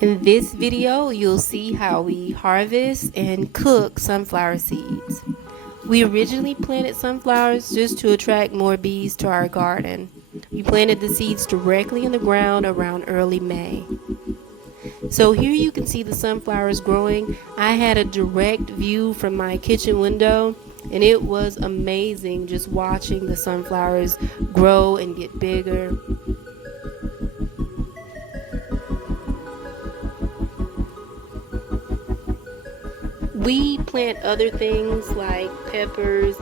In this video, you'll see how we harvest and cook sunflower seeds. We originally planted sunflowers just to attract more bees to our garden. We planted the seeds directly in the ground around early May. So here you can see the sunflowers growing. I had a direct view from my kitchen window, and it was amazing just watching the sunflowers grow and get bigger. We plant other things like peppers,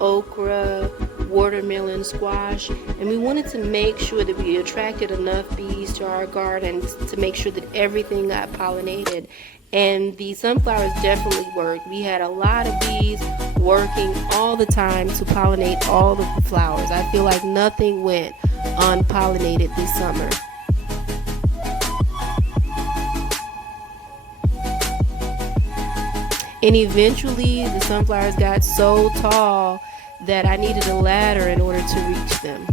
okra, watermelon, squash, and we wanted to make sure that we attracted enough bees to our gardens to make sure that everything got pollinated. And the sunflowers definitely worked. We had a lot of bees working all the time to pollinate all of the flowers. I feel like nothing went unpollinated this summer. And eventually the sunflowers got so tall that I needed a ladder in order to reach them.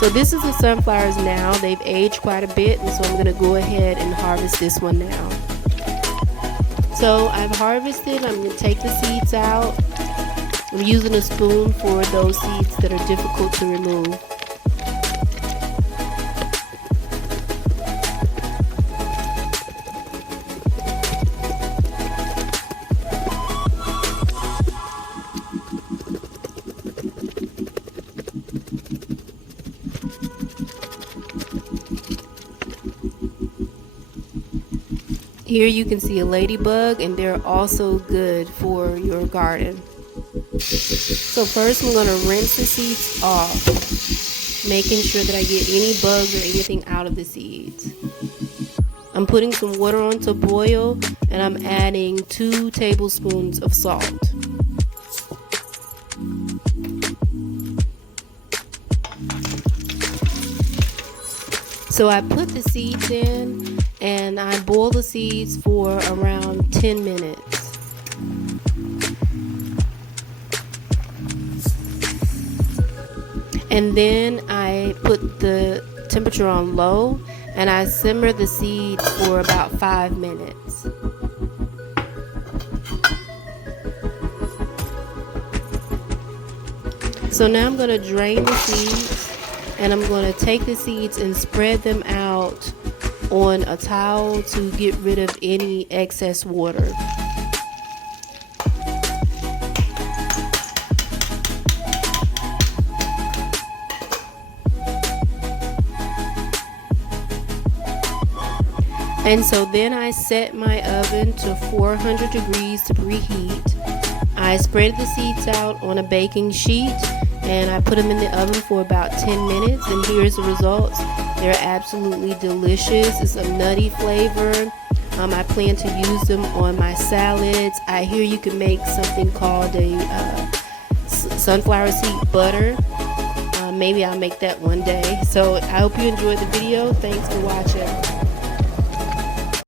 So this is the sunflowers now. They've aged quite a bit, and so I'm going to go ahead and harvest this one now. So I've harvested. I'm going to take the seeds out. I'm using a spoon for those seeds that are difficult to remove. Here you can see a ladybug, and they're also good for your garden. So first I'm going to rinse the seeds off, making sure that I get any bugs or anything out of the seeds. I'm putting some water on to boil, and I'm adding 2 tablespoons of salt. So I put the seeds in, and I boil the seeds for around 10 minutes. And then I put the temperature on low, and I simmer the seeds for about 5 minutes. So now I'm going to drain the seeds, and I'm going to take the seeds and spread them out on a towel to get rid of any excess water. And so then I set my oven to 400 degrees to preheat. I spread the seeds out on a baking sheet, and I put them in the oven for about 10 minutes, and here's the results. They're absolutely delicious. It's a nutty flavor. I plan to use them on my salads. I hear you can make something called a sunflower seed butter. Maybe I'll make that one day. So I hope you enjoyed the video. Thanks for watching.